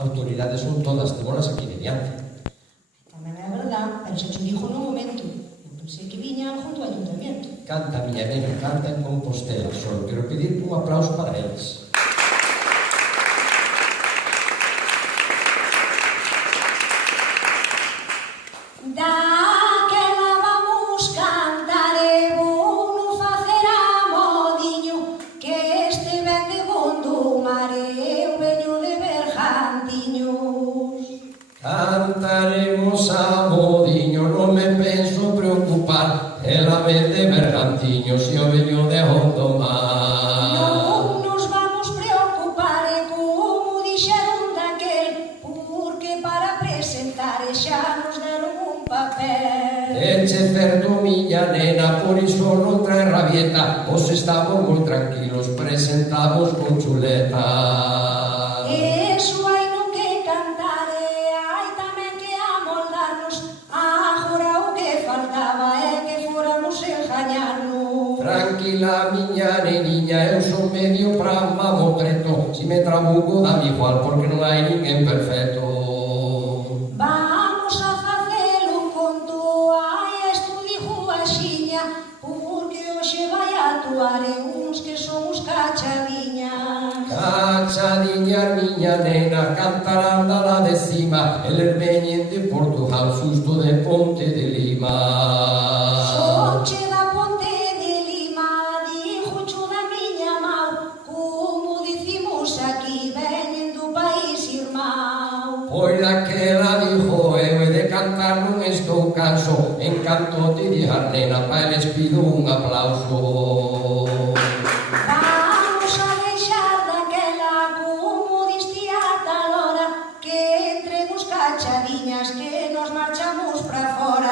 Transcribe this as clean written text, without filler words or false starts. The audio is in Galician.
Autoridades son todas, temolas aquí de diante. Tamén é verdad, pero se te dijo no momento. Eu pensei que viña junto ao ayuntamiento. Canta, miña nena, canta en Compostela. Solo quero pedir un aplauso para eles. Daquela vamos cantar e vou facer a modiño, que este ven de Gondomar e eu veño de Bergantiños. Cantaremos a modiño, non me penso preocupar. Ela ven de Bergantiños e o veño de Gondomar. Non nos vamos preocupar e como dixeron daquel, porque para presentar xa nos deron un papel. Eche certo, miña nena, por iso non trae rabieta. Os estamos moi tranquilos, presentamos con chuleta. Eso hai no que cantar e hai tamén que amoldarnos. Agora o que faltaba é que fóramos engañarnos. Tranquila, miña neniña, eu son medio pra mamotreto. Si me trabuco, dame igual, porque non hai ninguén perfecto. Vamos a facelo con tu ai estudijo a xiña, porque hoxe vai actuar en uns que son os cachadiñas. Cachadiña, miña nena, cantarán da la de cima. Eles veñen de Portugal, susto de Ponte de Lima. Sonche da Ponte de Lima, dijo cho da miña mau, como dicimos aquí, veñen do país irmão. Pois daquela dixo eu, e de cantar non estou canso. En canto te dixar, nena, pa eles pido un aplauso. Vamos a deixar daquela, como diste a tal hora, que entre os cachadiñas que nos marchamos pra fora.